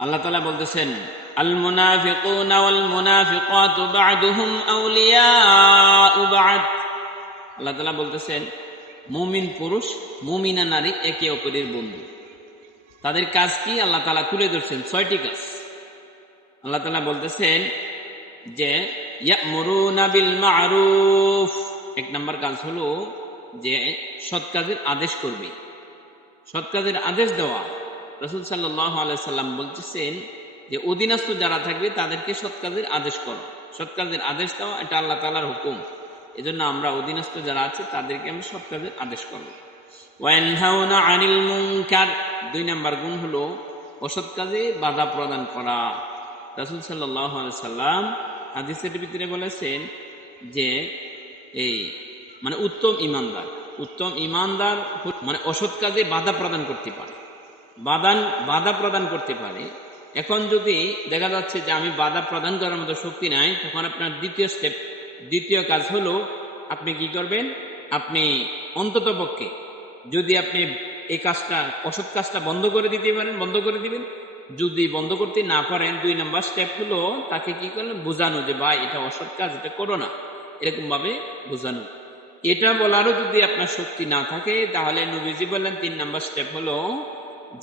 আল্লাহ তাআলা বলতেছেন, আল মুনাফিকুনা ওয়াল মুনাফিকাতু বা'দুহুম আউলিয়াউ বা'দ। আল্লাহ তাআলা বলতেছেন, মুমিন পুরুষ মুমিনা নারী একে অপরের বন্ধু। তাদের কাজ কি আল্লাহ তাআলা তুলে ধরছেন, 6টি কাজ। আল্লাহ তাআলা বলতেছেন যে ইয়া'মুরুনা বিল মা'রুফ, 1 নম্বর কাজ হলো যে সৎ কাজের আদেশ করবে, সৎ কাজের আদেশ দেওয়া। রাসূল সাল্লাল্লাহু আলাইহি সাল্লাম বলতেছেন যে অধীনস্থ যারা থাকবে তাদেরকে সৎ কাজের আদেশ করো, সৎ কাজের আদেশ দেওয়া এটা আল্লাহ তাআলার হুকুম। এজন্য আমরা অধীনস্থ যারা আছে তাদেরকে আমরা সৎ কাজের আদেশ করব। ওয়ানহাউনা আনিল মুনকার, 2 নম্বর গুণ হলো অসৎ কাজে বাধা প্রদান করা। রাসূল সাল্লাল্লাহু আলাইহি সাল্লাম হাদিসের ভিতরে বলেছেন যে এই মানে উত্তম ইমানদার মানে অসৎ কাজে বাধা প্রদান করতে পারে, বাধা প্রদান করতে পারে। এখন যদি দেখা যাচ্ছে যে আমি বাধা প্রদান করার মতো শক্তি নাই, তখন আপনার দ্বিতীয় কাজ হলো আপনি কি করবেন, আপনি অন্তত পক্ষে যদি আপনি এই কাজটা অসৎ কাজটা বন্ধ করে দিতে পারেন বন্ধ করে দিবেন। যদি বন্ধ করতে না পারেন 2 নম্বর স্টেপ হলো তাকে কি করলেন, বোঝানো যে ভাই এটা অসৎ কাজ, এটা করো না, এরকম ভাবে বোঝানো। এটা বলারও যদি আপনার শক্তি না থাকে তাহলে নবীজি বললেন 3 নম্বর স্টেপ হলো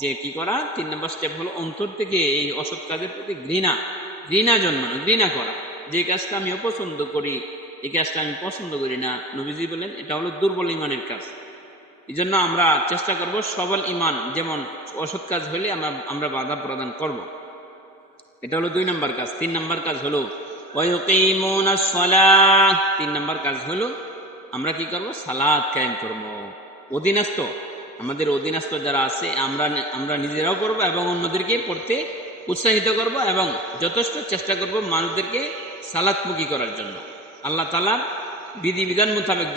যে কি করা, 3 নম্বর স্টেপ হলো অন্তর থেকে এই অসৎ কাজের প্রতি ঘৃণা জন্মানো, ঘৃণা করা। যে কাজটা আমি অপছন্দ করি, এই কাজটা আমি পছন্দ করি না, নবীজি বলেন এটা হলো দুর্বল ইমানের কাজ। এই জন্য আমরা চেষ্টা করব সবল ইমান, যেমন অসৎ কাজ হলে আমরা বাধা প্রদান করব। এটা হলো 2 নম্বর কাজ। 3 নম্বর কাজ হলো ওয়ায়ুকিমুনাস সালাহ, 3 নম্বর কাজ হলো আমরা কি করব, সালাত কায়েম করব। আমাদের অধীনস্থ যারা আছে আমরা নিজেরাও করব এবং অন্যদেরকে পড়তে উৎসাহিত করব এবং যথেষ্ট চেষ্টা করব মানুষদেরকে সালাতমুখী করার জন্য। আল্লাহ তাআলার বিধিবিধান মোতাবেক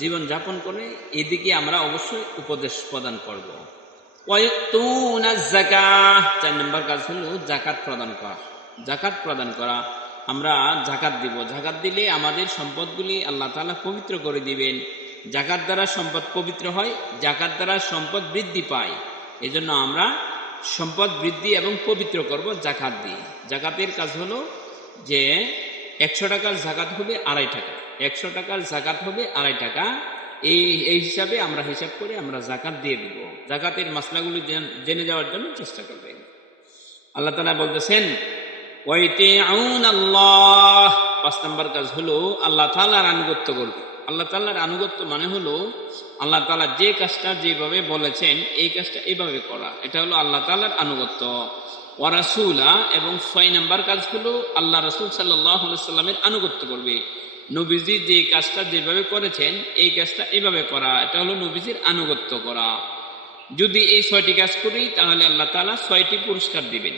জীবন যাপন করে এদিকে আমরা অবশ্যই উপদেশ প্রদান করব। ওয়ায়ুতুনাজ যাকাত, 4 নম্বর কাজ হলো যাকাত প্রদান করা। আমরা যাকাত দিব, যাকাত দিলে আমাদের সম্পদগুলি আল্লাহ তাআলা পবিত্র করে দিবেন। যাকাত দ্বারা সম্পদ পবিত্র হয়, যাকাত দ্বারা সম্পদ বৃদ্ধি পায়। এজন্য আমরা সম্পদ বৃদ্ধি এবং পবিত্র করব যাকাত দিয়ে। যাকাতের কাজ হলো যে 100 টাকার যাকাত হবে 2.5 টাকা, 100 টাকার যাকাত হবে 2.5 টাকা। এই হিসাবে আমরা হিসাব করে আমরা যাকাত দিয়ে দিব। যাকাতের মাসলাগুলো জেনে যাওয়ার জন্য চেষ্টা করবেন। আল্লাহ তাআলা বলতেছেন ওয়াইতিউনাল্লাহ, 5 নম্বর কাজ হলো আল্লাহ তাআলার আনুগত্য করবে। আল্লাহ তাআলার আনুগত্য মানে হলো আল্লাহ তাআলা যে কাজটা যেভাবে বলেছেন এই কাজটা এইভাবে করা, এটা হলো আল্লাহ তাআলার আনুগত্য। ওয়া রাসূলা, এবং 6 নম্বর কাজ হলো আল্লাহ রাসূল সাল্লাল্লাহু আলাইহি সাল্লামের আনুগত্য করবে। নবীজি যে কাজটা যেভাবে করেছেন এই কাজটা এইভাবে করা, এটা হলো নবীজির আনুগত্য করা। যদি এই 6টি কাজ করি তাহলে আল্লাহ তাআলা 6টি পুরস্কার দিবেন।